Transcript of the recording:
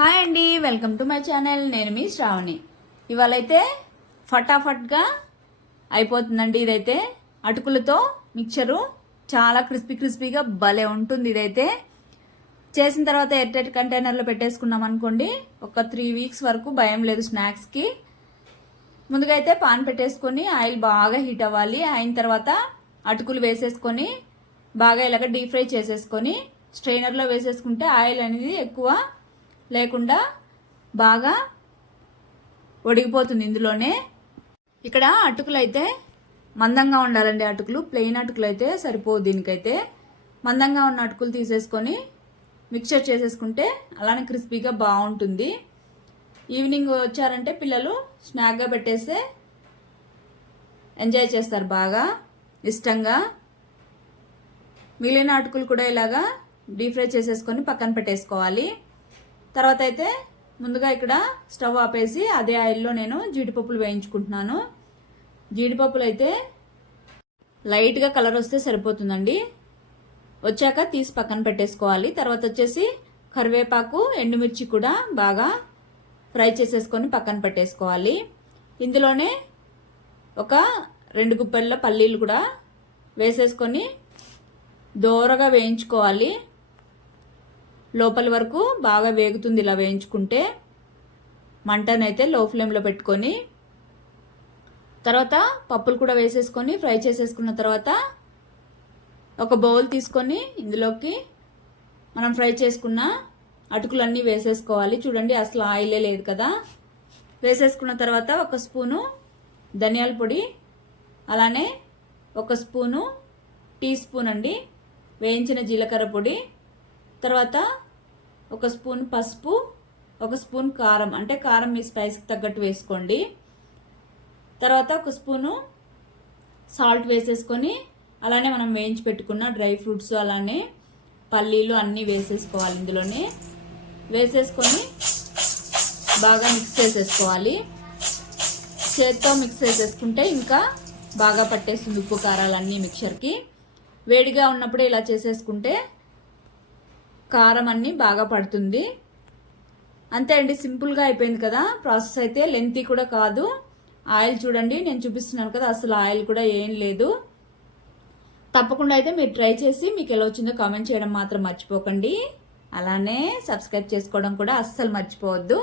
Hi అండి, welcome to my channel. నేను మీ శ్రావణి. ఇవాళైతే ఫటాఫట్గా అయిపోతుందండి. ఇదైతే అటుకులతో మిక్చరు చాలా క్రిస్పీగా భలే ఉంటుంది. ఇదైతే చేసిన తర్వాత ఎయిర్ కంటైనర్లో పెట్టేసుకున్నాం అనుకోండి, ఒక 3 వీక్స్ వరకు భయం లేదు స్నాక్స్కి. ముందుగా అయితే పాన్ పెట్టేసుకొని ఆయిల్ బాగా హీట్ అవ్వాలి. అయిన తర్వాత అటుకులు వేసేసుకొని బాగా ఇలాగ డీప్ ఫ్రై చేసేసుకొని స్ట్రైనర్లో వేసేసుకుంటే ఆయిల్ అనేది ఎక్కువ లేకుండా బాగా ఒడిగిపోతుంది ఇందులోనే. ఇక్కడ అటుకులు అయితే మందంగా ఉండాలండి. అటుకులు ప్లెయిన్ అటుకులు అయితే సరిపోదు. దీనికైతే మందంగా ఉన్న అటుకులు తీసేసుకొని మిక్చర్ చేసేసుకుంటే అలానే క్రిస్పీగా బాగుంటుంది. ఈవినింగ్ వచ్చారంటే పిల్లలు స్నాక్గా పెట్టేస్తే ఎంజాయ్ చేస్తారు బాగా ఇష్టంగా. మిగిలిన అటుకులు కూడా ఇలాగా డీప్ ఫ్రై చేసేసుకొని పక్కన పెట్టేసుకోవాలి. తర్వాత అయితే ముందుగా ఇక్కడ స్టవ్ ఆపేసి అదే ఆయిల్లో నేను జీడిపప్పులు వేయించుకుంటున్నాను. జీడిపప్పులు అయితే లైట్గా కలర్ వస్తే సరిపోతుందండి. వచ్చాక తీసి పక్కన పెట్టేసుకోవాలి. తర్వాత వచ్చేసి కరివేపాకు, ఎండుమిర్చి కూడా బాగా ఫ్రై చేసేసుకొని పక్కన పెట్టేసుకోవాలి. ఇందులోనే ఒక 2 గుప్పెళ్ళ పల్లీలు కూడా వేసేసుకొని దోరగా వేయించుకోవాలి. లోపలి వరకు బాగా వేగుతుంది ఇలా వేయించుకుంటే. మంటనైతే లో ఫ్లేమ్లో పెట్టుకొని తర్వాత పప్పులు కూడా వేసేసుకొని ఫ్రై చేసేసుకున్న తర్వాత ఒక బౌల్ తీసుకొని ఇందులోకి మనం ఫ్రై చేసుకున్న అటుకులన్నీ వేసేసుకోవాలి. చూడండి, అసలు ఆయిలే లేదు కదా. వేసేసుకున్న తర్వాత 1 స్పూను ధనియాల పొడి, అలానే 1 స్పూను టీ స్పూన్ అండి వేయించిన జీలకర్ర పొడి, తర్వాత 1 స్పూన్ పసుపు, 1 స్పూన్ కారం, అంటే కారం మీ స్పైస్కి తగ్గట్టు వేసుకోండి. తర్వాత 1 స్పూను సాల్ట్ వేసేసుకొని అలానే మనం వేయించి పెట్టుకున్న డ్రై ఫ్రూట్స్ అలానే పల్లీలు అన్నీ వేసేసుకోవాలి. ఇందులోనే వేసేసుకొని బాగా మిక్స్ చేసేసుకోవాలి. చేత్తో మిక్స్ చేసేసుకుంటే ఇంకా బాగా పట్టేస్తుంది ఉప్పు కారాలన్నీ మిక్చర్కి. వేడిగా ఉన్నప్పుడే ఇలా చేసేసుకుంటే కారం అన్నీ బాగా పడుతుంది. అంతే అండి, సింపుల్గా అయిపోయింది కదా. ప్రాసెస్ అయితే లెంతీ కూడా కాదు. ఆయిల్ చూడండి, నేను చూపిస్తున్నాను కదా, అసలు ఆయిల్ కూడా ఏం లేదు. తప్పకుండా అయితే మీరు ట్రై చేసి మీకు ఎలా వచ్చిందో కామెంట్ చేయడం మాత్రం మర్చిపోకండి. అలానే సబ్స్క్రైబ్ చేసుకోవడం కూడా అస్సలు మర్చిపోవద్దు.